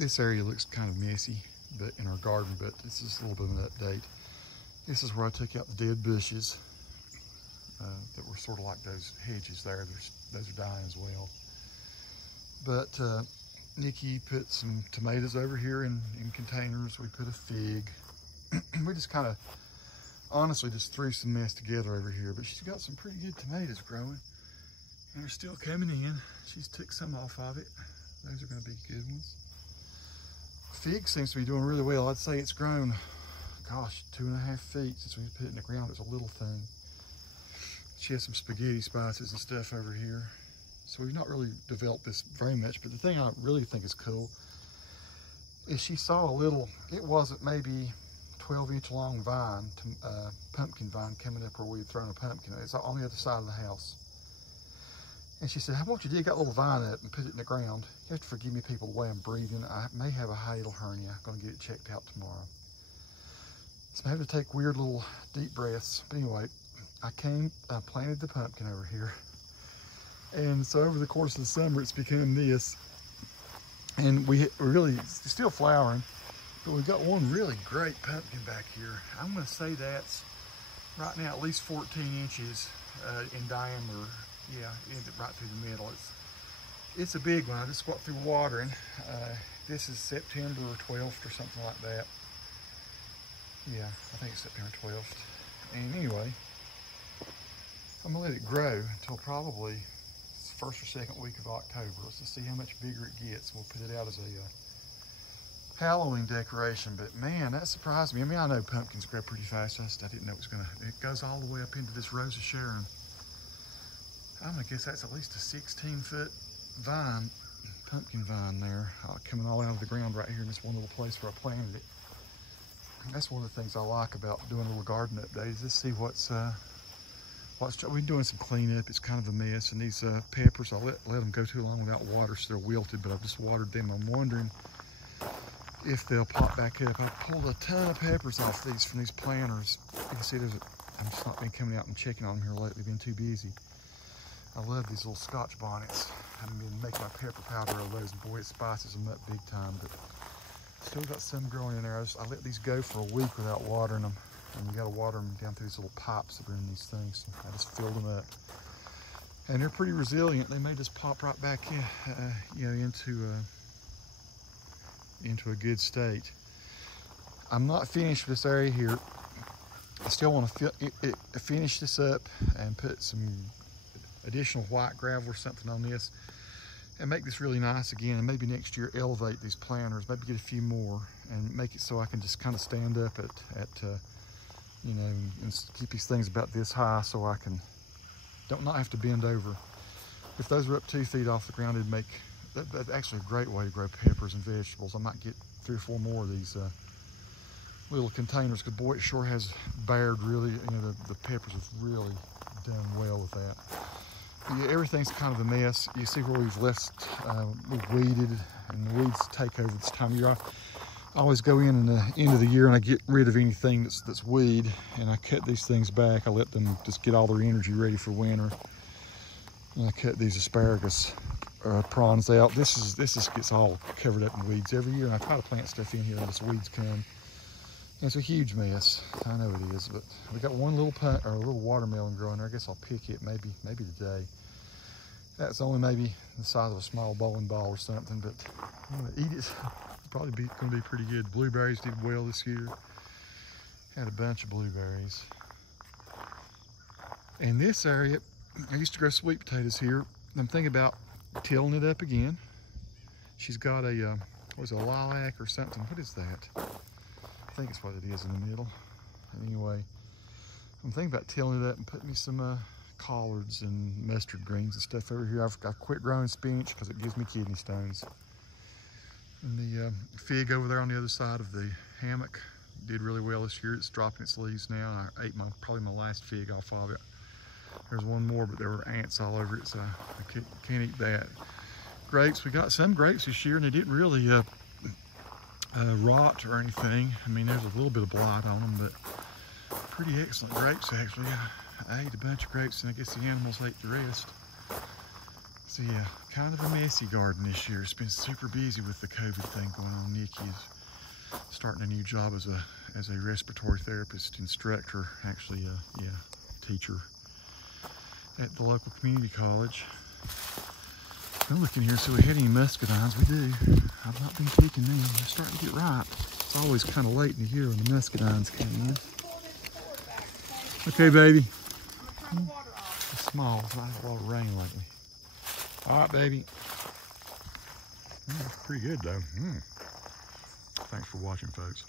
This area looks kind of messy, but in our garden, but this is a little bit of an update. This is where I took out the dead bushes that were sort of like those hedges there. Those are dying as well. But Nikki put some tomatoes over here in containers. We put a fig. We just kind of, honestly, just threw some mess together over here. But she's got some pretty good tomatoes growing, and they're still coming in. She's took some off of it. Those are going to be good ones. Fig seems to be doing really well. I'd say it's grown, gosh, 2.5 feet since we put it in the ground. It's a little thing. She has some spaghetti spices and stuff over here. So we've not really developed this very much, but the thing I really think is cool is she saw a little, it wasn't maybe 12-inch long vine, pumpkin vine coming up where we had thrown a pumpkin. It's on the other side of the house. And she said, how about you dig that little vine up and put it in the ground? You have to forgive me, people, the way I'm breathing. I may have a hiatal hernia. I'm gonna get it checked out tomorrow. So I'm having to take weird little deep breaths. But anyway, I planted the pumpkin over here. And so over the course of the summer, it's become this. And we're really still flowering, but we've got one really great pumpkin back here. I'm gonna say that's right now at least 14 inches in diameter. Yeah, right through the middle. It's a big one. I just got through watering. This is September 12th or something like that. Yeah, I think it's September 12th. And anyway, I'm gonna let it grow until probably the first or second week of October. Let's just see how much bigger it gets. We'll put it out as a Halloween decoration. But man, that surprised me. I mean, I know pumpkins grow pretty fast. I didn't know it was gonna. It goes all the way up into this Rose of Sharon. I'm gonna guess that's at least a 16-foot vine, pumpkin vine there, coming all out of the ground right here in this one little place where I planted it. And that's one of the things I like about doing a little garden update, is just see what's we've been doing some cleanup. It's kind of a mess, and these peppers, I let them go too long without water, so they're wilted, but I've just watered them. I'm wondering if they'll pop back up. I pulled a ton of peppers off these from these planters. You can see I've just not been coming out and checking on them here lately, been too busy. I love these little Scotch bonnets. I've been making my pepper powder of those, and boy, it spices them up big time. But still got some growing in there. I let these go for a week without watering them, and you got to water them down through these little pipes that are in these things. So I just filled them up, and they're pretty resilient. They may just pop right back in, into a good state. I'm not finished with this area here. I still want to finish this up and put some additional white gravel or something on this and make this really nice again, and maybe next year elevate these planters, maybe get a few more and make it so I can just kind of stand up at and keep these things about this high, so I can not have to bend over. If those were up 2 feet off the ground, it'd make that's actually a great way to grow peppers and vegetables. I might get 3 or 4 more of these little containers, because boy, it sure has bared really, the peppers have really done well with that. Yeah, everything's kind of a mess. You see where we've we've weeded, and the weeds take over this time of year. I always go in the end of the year and I get rid of anything that's weed, and I cut these things back. I let them just get all their energy ready for winter. And I cut these asparagus prawns out. This gets all covered up in weeds every year, and I try to plant stuff in here and just weeds come. And it's a huge mess. I know it is, but we got one little watermelon growing there. I guess I'll pick it maybe today. That's only maybe the size of a small bowling ball or something, but I'm gonna eat it. It's probably gonna be pretty good. Blueberries did well this year. Had a bunch of blueberries. In this area, I used to grow sweet potatoes here. I'm thinking about tilling it up again. She's got a lilac or something. What is that? I think it's what it is in the middle. Anyway, I'm thinking about tilling it up and putting me some collards and mustard greens and stuff over here. I've quit growing spinach because it gives me kidney stones. And the fig over there on the other side of the hammock did really well this year. It's dropping its leaves now. I ate probably my last fig off of it. There's one more, but there were ants all over it, so I can't eat that. Grapes, we got some grapes this year, and they didn't really rot or anything. I mean, there's a little bit of blight on them, but pretty excellent grapes actually. I ate a bunch of grapes, and I guess the animals ate the rest. So yeah, kind of a messy garden this year. It's been super busy with the COVID thing going on. Nikki is starting a new job as a respiratory therapist instructor, actually teacher at the local community college. I'll look in here and see if we had any muscadines. We do. I've not been picking them. They're starting to get ripe. It's always kind of late in the year when the muscadines come in. Okay, baby. It's small. It's not a lot of rain lately. All right, baby. That's pretty good, though. Thanks for watching, folks.